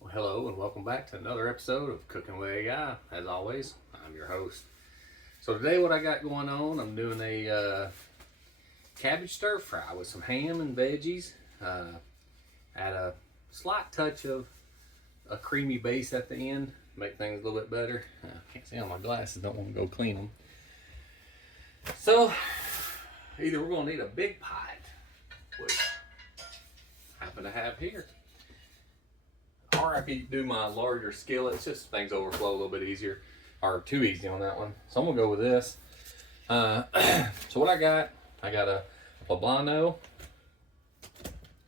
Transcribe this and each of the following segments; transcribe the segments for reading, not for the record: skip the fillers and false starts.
Well, hello and welcome back to another episode of Cooking with AI. As always, I'm your host. So today what I got going on, I'm doing a cabbage stir fry with some ham and veggies. Add a slight touch of a creamy base at the end, make things a little bit better. I can't see on my glasses, don't want to go clean them. So either we're going to need a big pot, which I happen to have here, or I could do my larger skillet. It's just things overflow a little bit easier, or too easy on that one. So I'm gonna go with this. So what I got a poblano,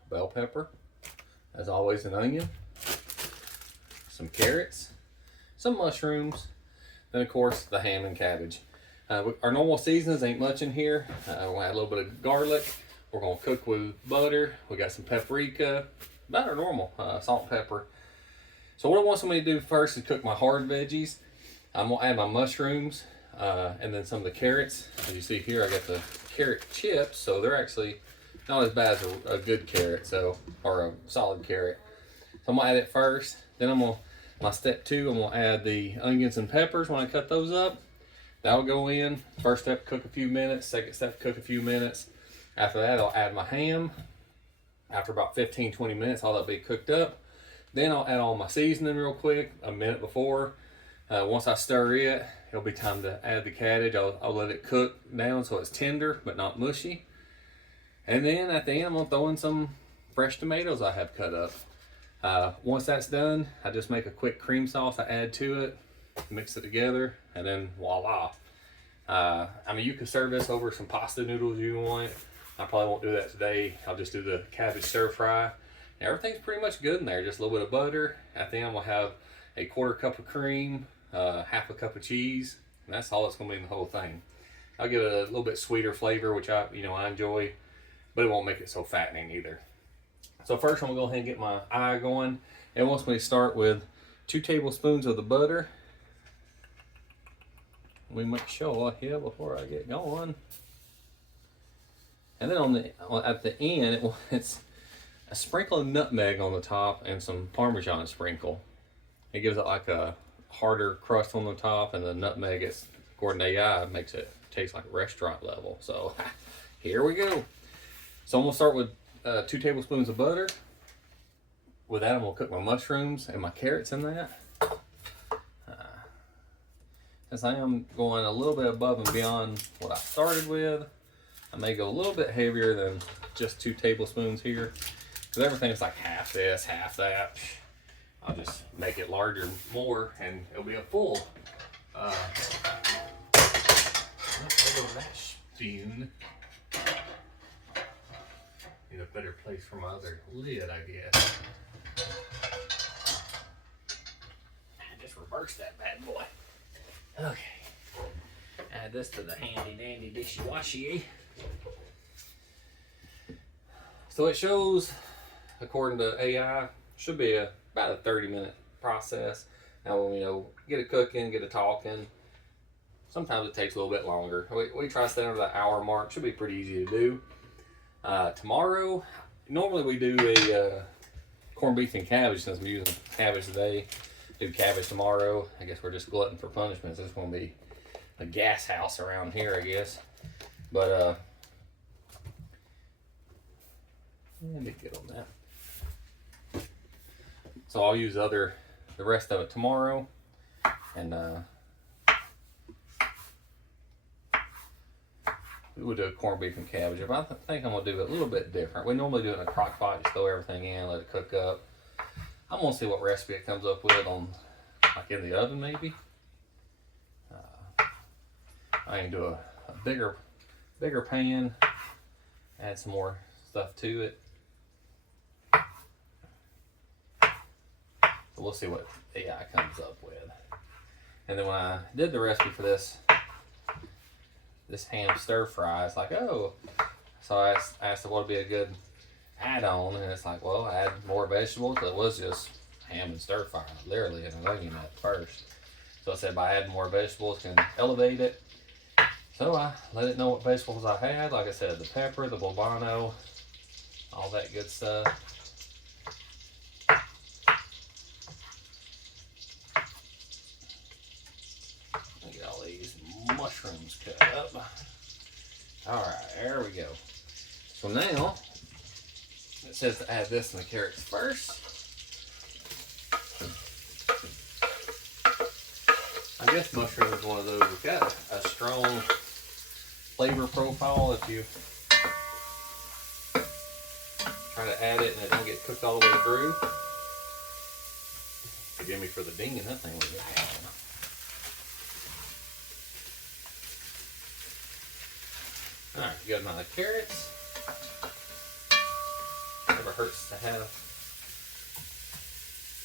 bell pepper, as always an onion, some carrots, some mushrooms, then of course the ham and cabbage. Our normal seasonings ain't much in here. We're gonna add a little bit of garlic. We're gonna cook with butter. We got some paprika, about our normal salt and pepper. So what I want somebody to do first is cook my hard veggies. I'm gonna add my mushrooms and then some of the carrots. As you see here, I got the carrot chips, so they're actually not as bad as a good carrot, or a solid carrot. So I'm gonna add it first. Then my step two, I'm gonna add the onions and peppers when I cut those up. That'll go in. First step, cook a few minutes. Second step, cook a few minutes. After that, I'll add my ham. After about 15-20 minutes, all that'll be cooked up. Then I'll add all my seasoning real quick, a minute before. Once I stir it, it'll be time to add the cabbage. I'll let it cook down so it's tender but not mushy. And then at the end, I'm gonna throw in some fresh tomatoes I have cut up. Once that's done, I just make a quick cream sauce I add to it, mix it together, and then voila. I mean, you can serve this over some pasta noodles if you want. I probably won't do that today. I'll just do the cabbage stir fry. Everything's pretty much good in there. Just a little bit of butter. At the end, we'll have a 1/4 cup of cream, half a cup of cheese, and that's all it's going to be in the whole thing. I'll give it a little bit sweeter flavor, which I enjoy, but it won't make it so fattening either. So first, I'm gonna go ahead and get my eye going. It wants me to start with 2 tablespoons of the butter. We make sure here before I get going. And then at the end, it's a sprinkle of nutmeg on the top and some Parmesan sprinkle. It gives it like a harder crust on the top, and the nutmeg, according to AI, makes it taste like restaurant level. So here we go. So I'm gonna start with 2 tablespoons of butter. With that, I'm gonna cook my mushrooms and my carrots in that. Since I am going a little bit above and beyond what I started with, I may go a little bit heavier than just 2 tablespoons here, because everything's like half this, half that. I'll just make it larger more, and it'll be a full. That spoon. Need a better place for my other lid, I guess. Just reverse that bad boy. Okay. Add this to the handy dandy dishy washy. So it shows, according to AI, should be about a 30-minute process. Now, when get it cooking, get it talking, sometimes it takes a little bit longer. We try to stay under the hour mark. Should be pretty easy to do. Tomorrow, normally we do a corned beef and cabbage, since we're using cabbage today. Do cabbage tomorrow. I guess we're just glutton for punishments. It's going to be a gas house around here, I guess. But let me get on that. So I'll use the rest of it tomorrow, and we would do a corned beef and cabbage. But I think I'm gonna do it a little bit different. We normally do it in a crock pot, just throw everything in, let it cook up. I'm gonna see what recipe it comes up with on, like in the oven maybe. I can do a bigger pan, add some more stuff to it. So we'll see what AI comes up with. And then when I did the recipe for this ham stir fry, it's like, oh. So I asked what would be a good add-on, and it's like, well, add more vegetables. It was just ham and stir fry, literally, and an onion at first. So I said by adding more vegetables can elevate it. So I let it know what vegetables I had. Like I said, the pepper, the poblano, all that good stuff. mushrooms cut up. Alright, there we go. So now, it says to add this and the carrots first. I guess mushroom is one of those that's got a strong flavor profile if you try to add it and it don't get cooked all the way through. Forgive me for the dinging, that thing was loud. Alright, good amount of carrots. Never hurts to have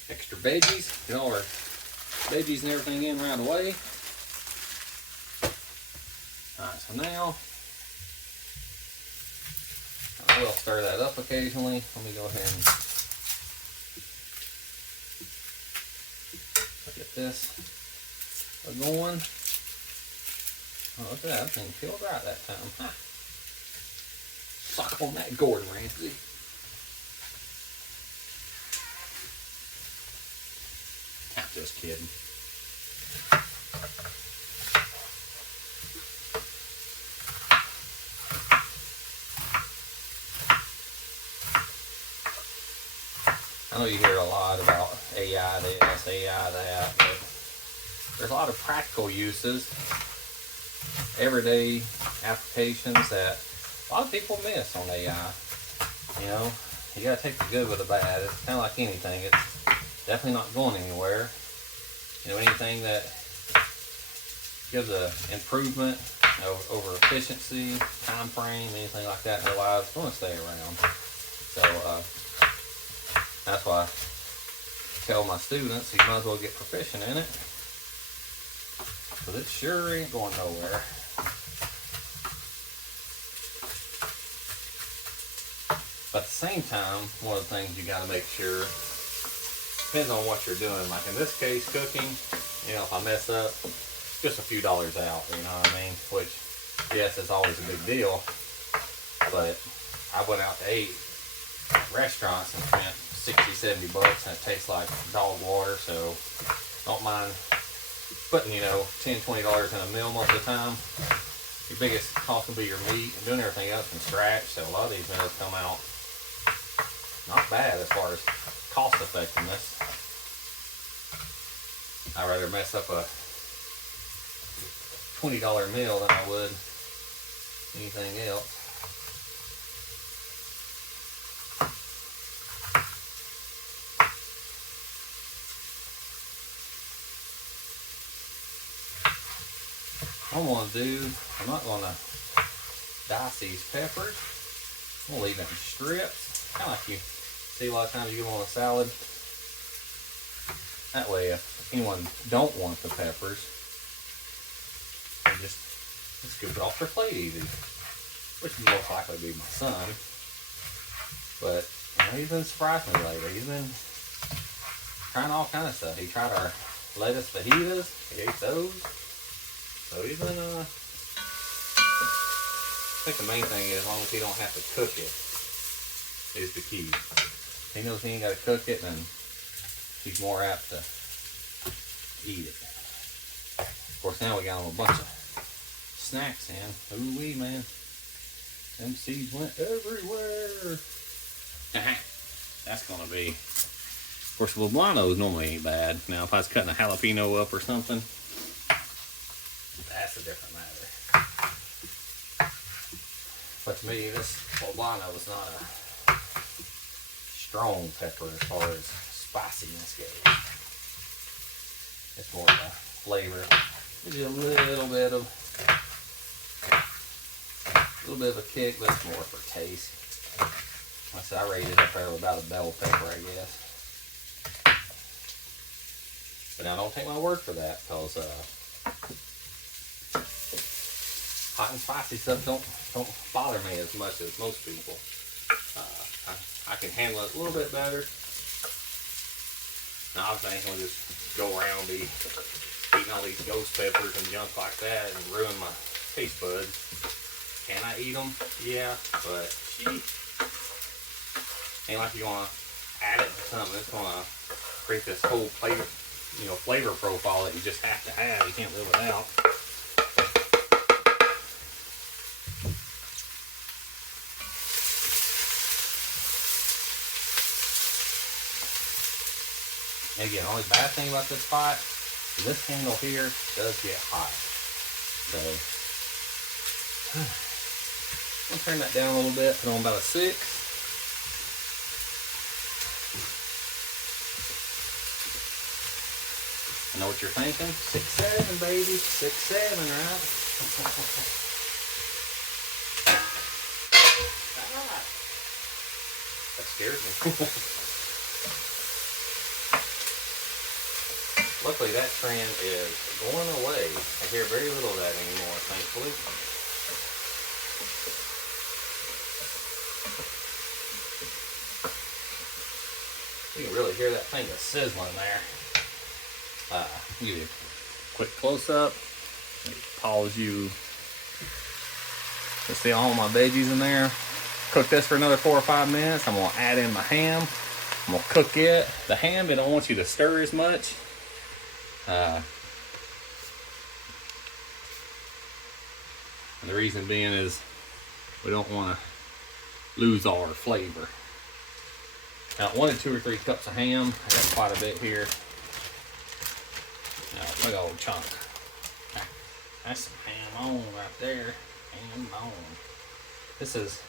extra veggies. You know, our veggies and everything in right away. Alright, so now I will stir that up occasionally. Let me go ahead and get this going. Oh, look at that. That thing peeled right that time. Huh. Suck on that, Gordon Ramsay. I'm just kidding. I know you hear a lot about AI this, AI that, but there's a lot of practical uses, everyday applications that a lot of people miss on AI. You know, you gotta take the good with the bad. It's kind of like anything. It's definitely not going anywhere. You know, anything that gives an improvement over efficiency, time frame, anything like that in their lives, is going to stay around. So that's why I tell my students you might as well get proficient in it, because it sure ain't going nowhere. But at the same time, one of the things you got to make sure, depends on what you're doing. Like in this case, cooking, you know, if I mess up, just a few dollars out, you know what I mean? Which, yes, it's always a big deal, but I went out to eat at restaurants and spent 60, 70 bucks and it tastes like dog water, so don't mind putting, you know, $10, $20 in a meal most of the time. Your biggest cost will be your meat and doing everything else from scratch, so a lot of these meals come out not bad as far as cost effectiveness. I'd rather mess up a $20 meal than I would anything else. I'm going to do, I'm not going to dice these peppers. I'm going to leave them in strips. Kind of like you see a lot of times you get on a salad. That way, if anyone don't want the peppers, they just scoop it off their plate easy. Which would most likely be my son. But, you know, he's been surprising me lately. He's been trying all kind of stuff. He tried our lettuce fajitas. He ate those. So he's been, I think the main thing is, as long as he don't have to cook it, is the key. If he knows he ain't got to cook it, then he's more apt to eat it. Of course, now we got him a bunch of snacks in. Ooh-wee, man. Them seeds went everywhere. That's going to be... Of course, poblano normally ain't bad. Now, if I was cutting a jalapeno up or something, that's a different matter. But to me, this poblano is not a strong pepper as far as spiciness goes. It's more of a flavor. Gives you a little bit of a kick, but it's more for taste. Like I said, I rated it up there with about a bell pepper, I guess. But now don't take my word for that, because hot and spicy stuff don't bother me as much as most people. I can handle it a little bit better. Now I was thinking we'll just go around eating all these ghost peppers and junk like that and ruin my taste buds. Can I eat them? Yeah, but ain't like you're gonna add it to something that's gonna create this whole flavor profile that you just have to have. You can't live without. And again, the only bad thing about this pot is this handle here does get hot. So I'll turn that down a little bit, put on about a 6. I know what you're thinking. 6-7, baby. 6-7, right? That scared me. Luckily, that trend is going away. I hear very little of that anymore, thankfully. You can really hear that thing is sizzling there. Give you a quick close-up. Pause you. Let's see all my veggies in there. Cook this for another 4 or 5 minutes. I'm gonna add in my ham. I'm gonna cook it. The ham, they don't want you to stir as much. And the reason being is we don't want to lose all our flavor. Now, I wanted 2 or 3 cups of ham. I got quite a bit here. Now, big old chunk. That's some ham on right there. Ham on. This is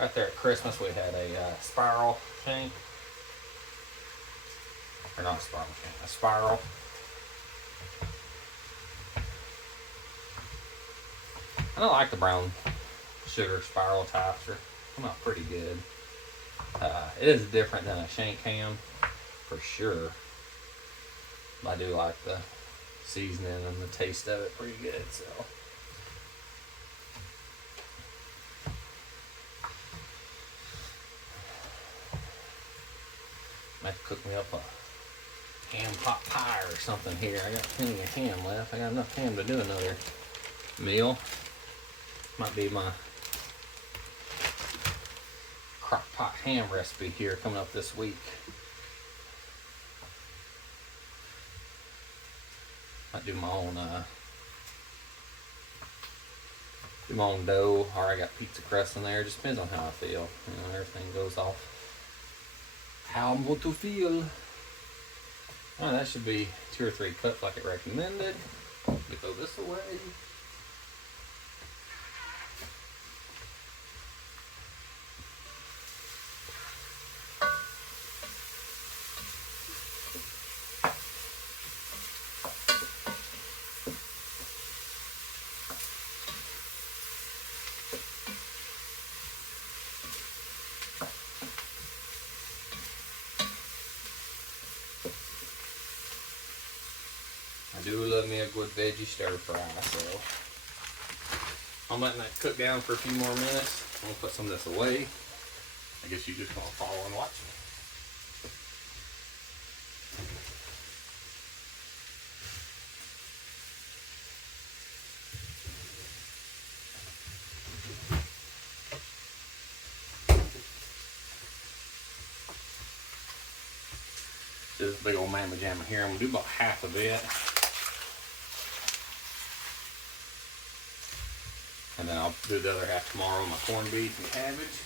right there at Christmas. We had a spiral shank, or not a spiral shank, a spiral. I don't like the brown sugar spiral types. They come out pretty good. It is different than a shank ham, for sure. But I do like the seasoning and the taste of it pretty good, so. Might cook me up a ham pot pie or something here. I got plenty of ham left. I got enough ham to do another meal. Might be my crock pot ham recipe here coming up this week. Might do my own dough, or I got pizza crust in there. Just depends on how I feel. You know, everything goes off how I'm going to feel. All right, that should be 2 or 3 cups like it recommended. Let me throw this away. I do love me a good veggie stir fry, so I'm letting that cook down for a few more minutes. I'm gonna put some of this away. I guess you just gonna follow and watch me. This big old mamma jamma here. I'm gonna do about half of it. And then I'll do the other half tomorrow, my corned beef and cabbage.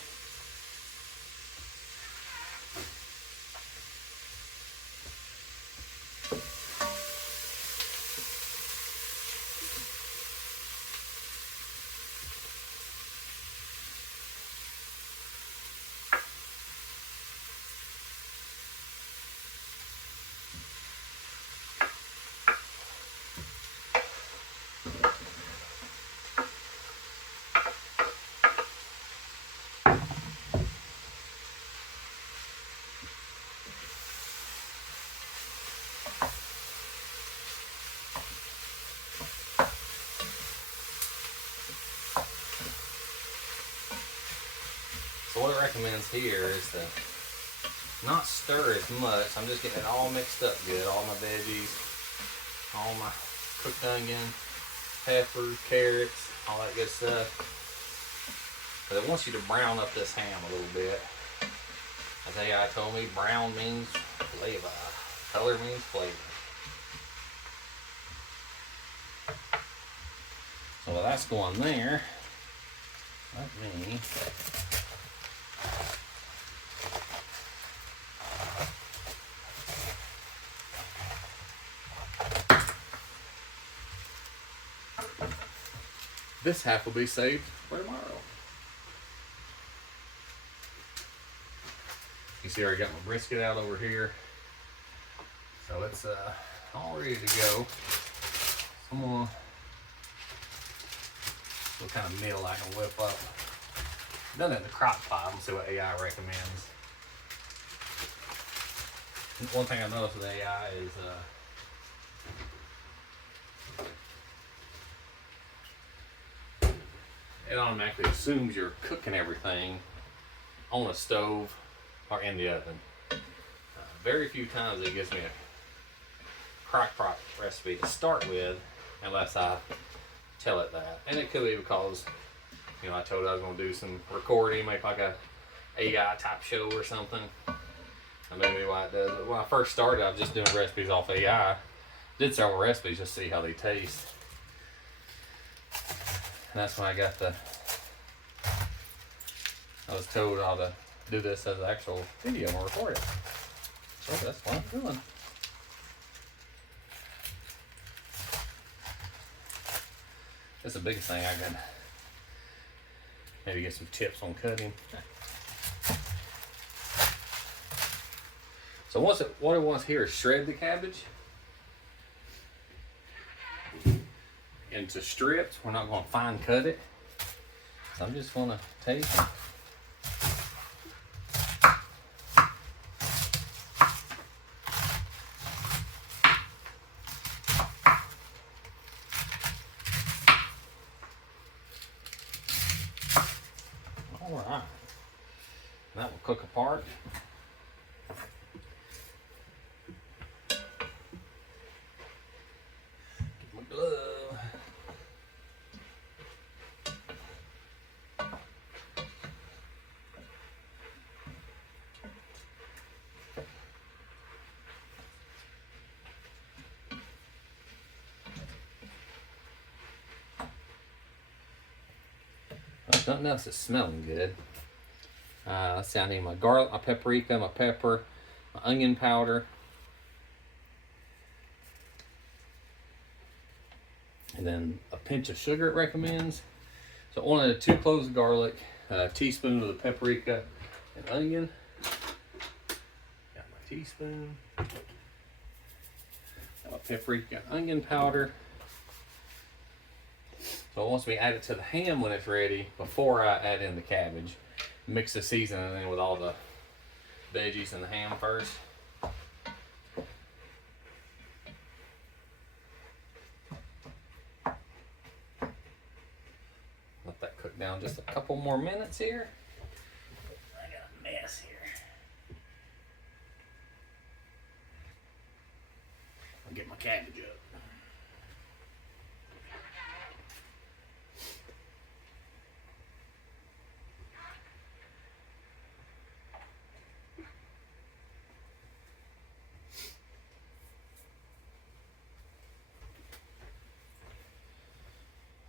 So what it recommends here is to not stir as much. I'm just getting it all mixed up good. All my veggies, all my cooked onion, peppers, carrots, all that good stuff. But it wants you to brown up this ham a little bit. As AI told me, brown means flavor. Color means flavor. So while that's going there, let me This half will be saved for tomorrow. You see I already got my brisket out over here. So it's all ready to go. I'm gonna see what kind of meal I can whip up. Done it in the crock pot. I'm gonna see what AI recommends. One thing I noticed with AI is it automatically assumes you're cooking everything on a stove or in the oven. Very few times it gives me a crock pot recipe to start with unless I tell it that. And it could be because, you know, I told it I was going to do some recording, make like a AI type show or something. That may be why it does it. When I first started, I was just doing recipes off AI. Did several recipes just to see how they taste. And that's when I got I was told how to do this as an actual video and record it. So that's what I'm doing. That's the biggest thing I can maybe get some tips on cutting. So what it wants here is shred the cabbage into strips. We're not going to fine cut it. So I'm just going to taste it. All right. That will cook apart. Get my glove. Nothing else is smelling good. Let's see, I need my garlic, my paprika, my pepper, my onion powder, and then a pinch of sugar it recommends. So I wanted 2 cloves of garlic, a teaspoon of the paprika and onion. Got my teaspoon. Got my paprika and onion powder. So it wants me to add it to the ham when it's ready before I add in the cabbage. Mix the seasoning in with all the veggies and the ham first. Let that cook down just a couple more minutes here. I got a mess here. I'll get my cabbage up.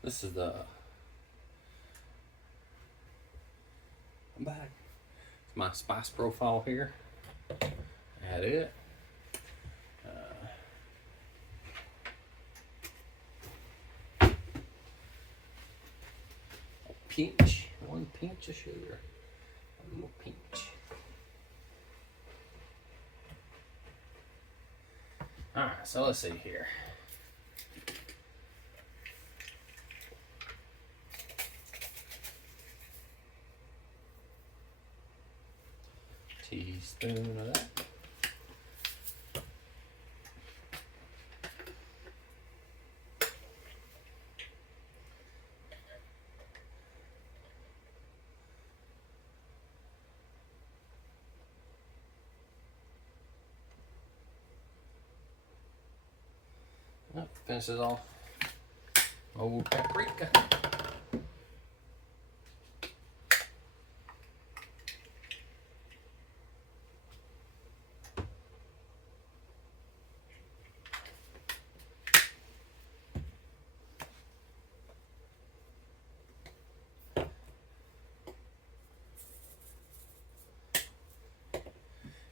This is I'm back. It's my spice profile here. Add it. A pinch, 1 pinch of sugar. A little pinch. Alright, so let's see here. Teaspoon of that. That finishes off old paprika.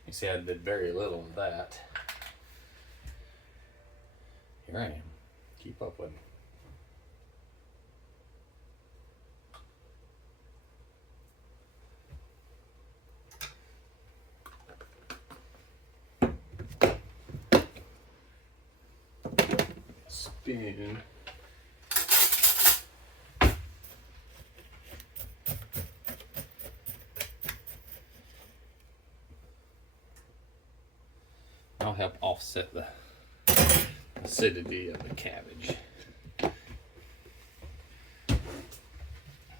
You see I did very little of that. Here I am. Keep up with me. spoon. I'll help offset the acidity of the cabbage.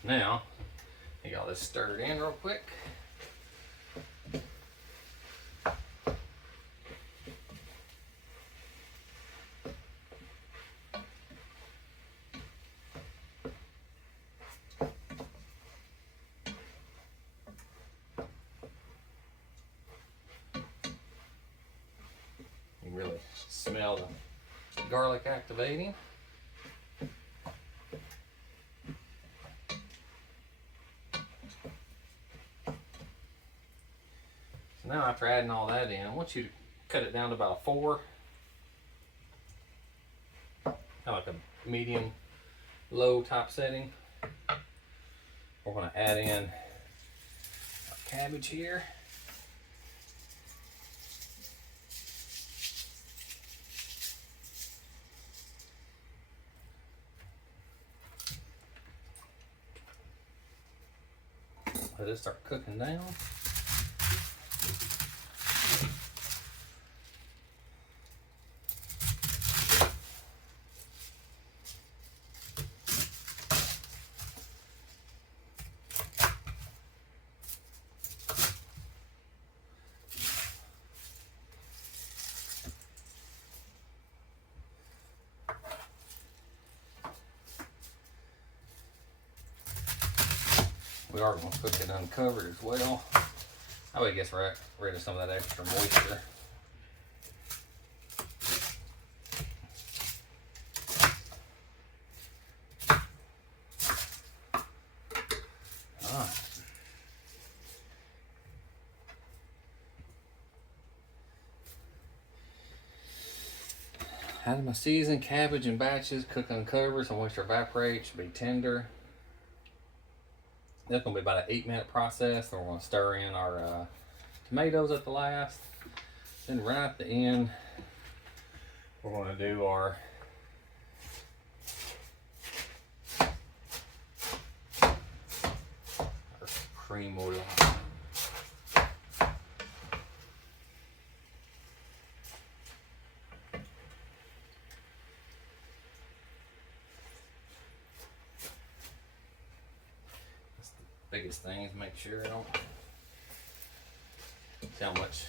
Now, you got this stirred in real quick. You really smell the garlic activating. Now after adding all that in, I want you to cut it down to about a 4. Kind of like a medium low top setting. We're going to add in our cabbage here. Let it start cooking down. We are going to cook it uncovered as well. That way it gets rid of some of that extra moisture. Alright. Add my seasoned cabbage in batches, cook uncovered so moisture evaporates, should be tender. That's going to be about an 8-minute process. Then we're going to stir in our tomatoes at the last. Then right at the end, we're going to do our cream oil. Biggest thing is make sure I don't see how much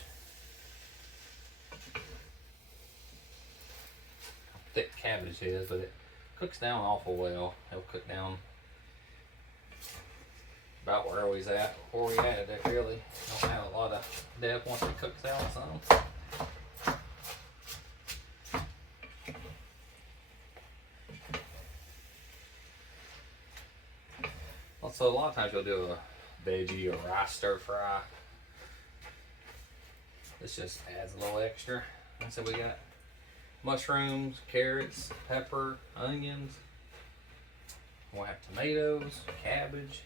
thick cabbage is, but it cooks down awful well. It'll cook down about where we added it. Really don't have a lot of depth once it cooks out some. So a lot of times you'll do a veggie or rice stir fry. This just adds a little extra. Like I said, we got mushrooms, carrots, pepper, onions. We'll have tomatoes, cabbage.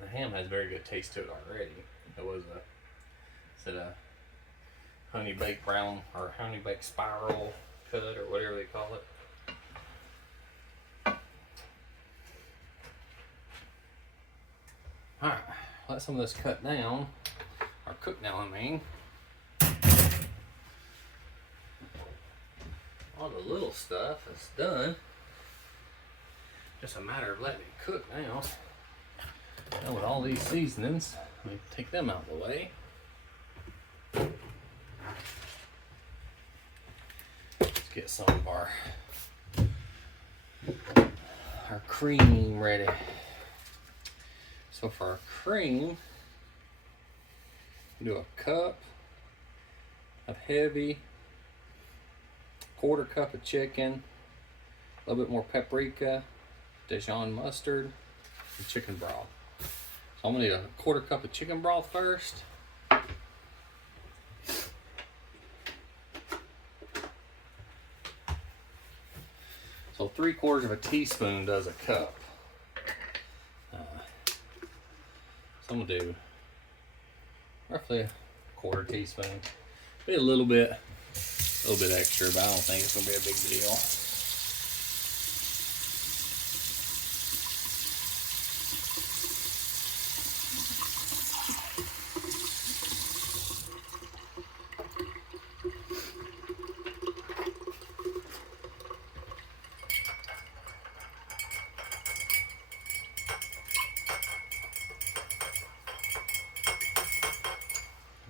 The ham has very good taste to it already. It was a honey baked brown or honey baked spiral cut or whatever they call it. Alright, let some of this cut down, or cook down I mean. All the little stuff is done. Just a matter of letting it cook now. Now with all these seasonings, let me take them out of the way. Let's get some of our cream ready. So for our cream, do a cup of heavy, quarter cup of chicken, a little bit more paprika, Dijon mustard, and chicken broth. So I'm gonna need a quarter cup of chicken broth first. So 3/4 of a teaspoon does a cup. So I'm gonna do roughly a quarter teaspoon. Be a little bit extra, but I don't think it's gonna be a big deal.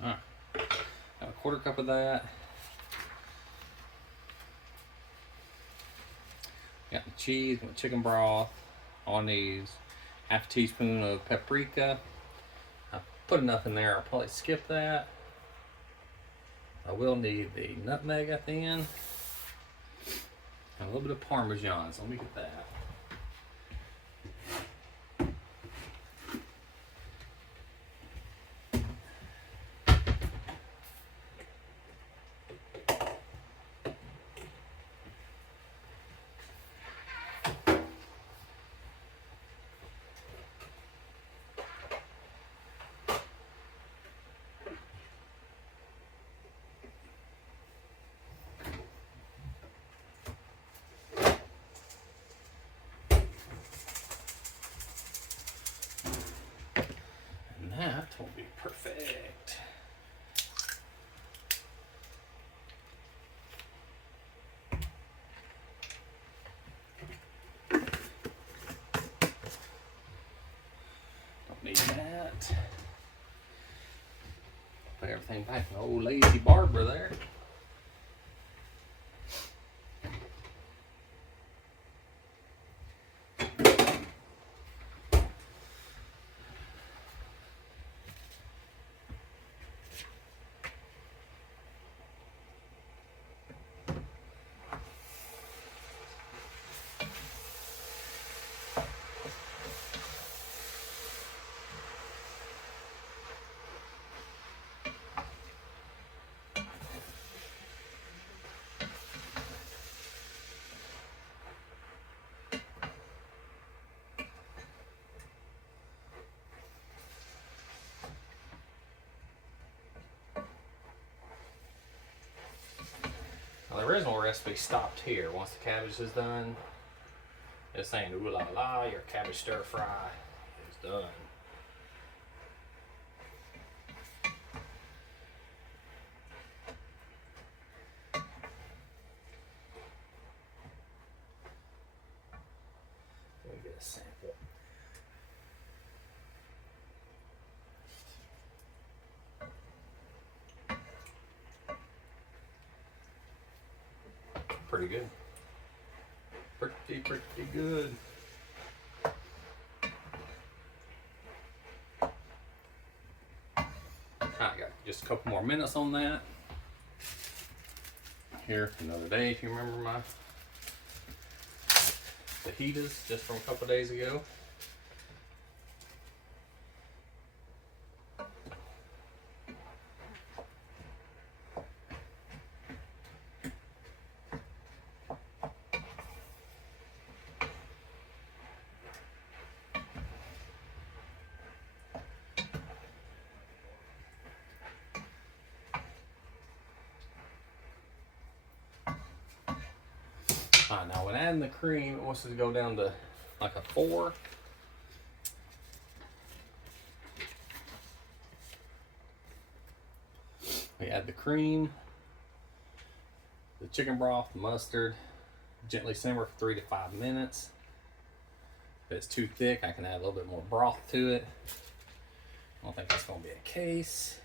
Alright, have a quarter cup of that. Got the cheese, got chicken broth. On these, half a teaspoon of paprika. I put enough in there, I'll probably skip that. I will need the nutmeg at the end. And a little bit of Parmesan, so let me get that. That will be perfect. Don't need that. Put everything back in the old lazy Barbara there. Now, the original recipe stopped here. Once the cabbage is done, it's saying, ooh la la, your cabbage stir fry is done. Let me get a sample. Pretty good. Pretty good. I got just a couple more minutes on that. Here another day, if you remember my fajitas just from a couple days ago. Now when adding the cream, it wants to go down to like a 4. We add the cream, the chicken broth, the mustard, gently simmer for 3 to 5 minutes. If it's too thick, I can add a little bit more broth to it. I don't think that's going to be a case.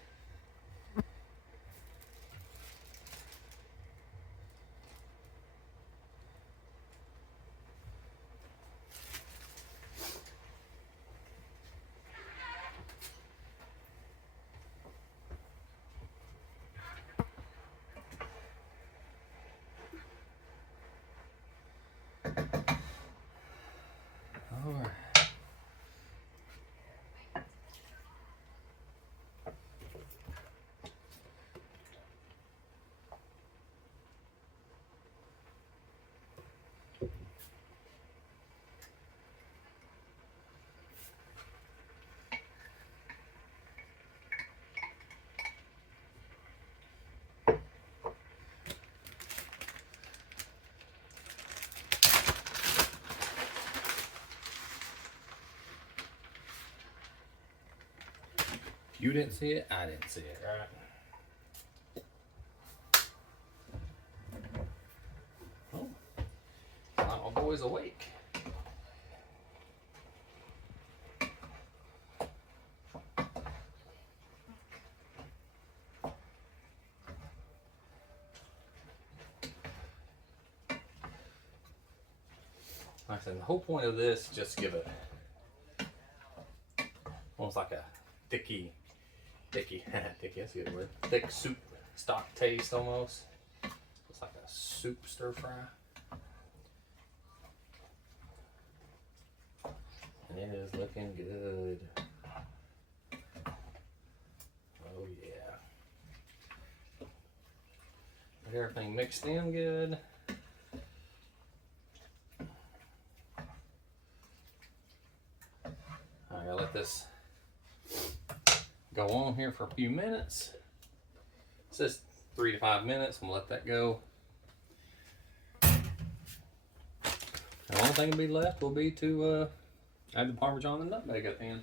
You didn't see it, I didn't see it, right? Oh, my boy's awake. Like I said, the whole point of this is just to give it almost like a thicky, that's a good word, thick soup stock taste almost. It's like a soup stir fry. And it is looking good. Oh yeah. Get everything mixed in good. I gotta let this go on here for a few minutes. It says 3 to 5 minutes. I'm gonna let that go. The only thing to be left will be to add the Parmesan and nutmeg at the end.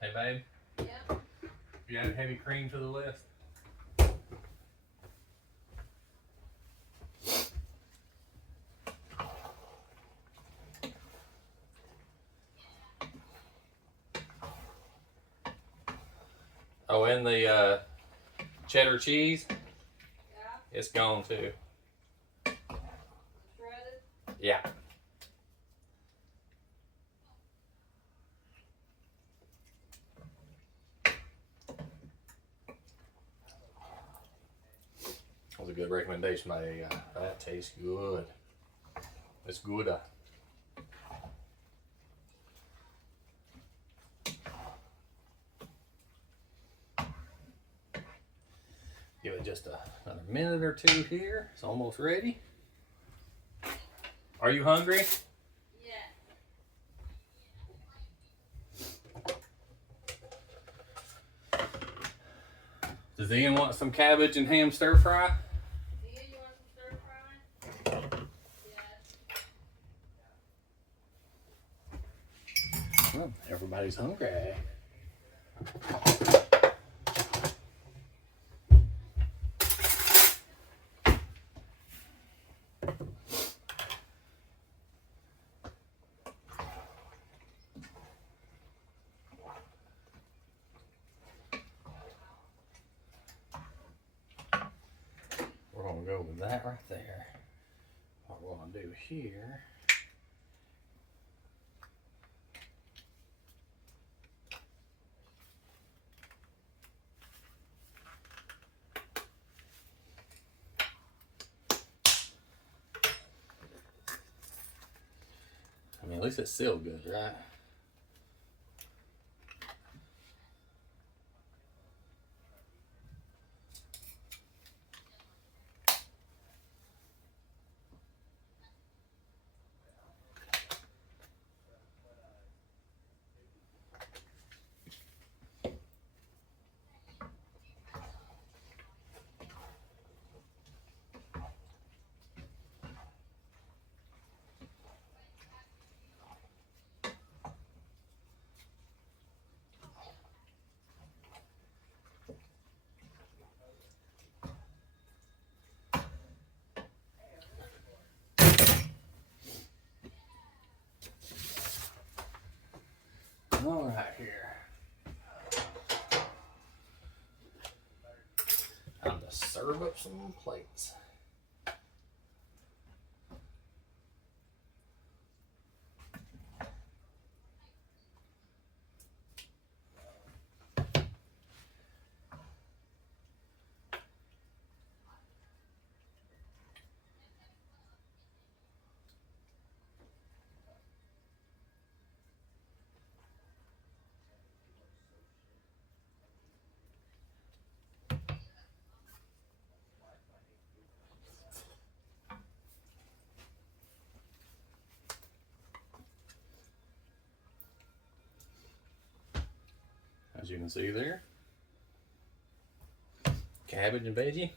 Hey babe. Yep. You add heavy cream to the list? Oh, and the cheddar cheese? Yeah. It's gone too. Shredded? Yeah. That was a good recommendation. That tastes good. It's good. Give it just another minute or two here. It's almost ready. Are you hungry? Yeah. Does Ian want some cabbage and ham stir fry? Ian, you want some stir fry? Yes. Well, everybody's hungry. We're gonna go with that right there. What we're gonna do here. I mean, at least it's sealed good, right? All right, here. Time to serve up some plates. As you can see there, cabbage and veggie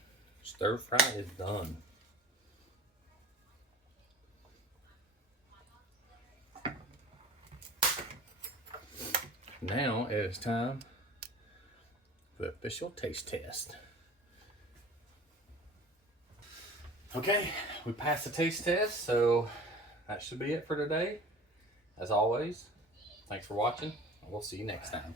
stir fry is done. Now it is time for the official taste test. Okay, we passed the taste test, so that should be it for today. As always, thanks for watching, and we'll see you next time.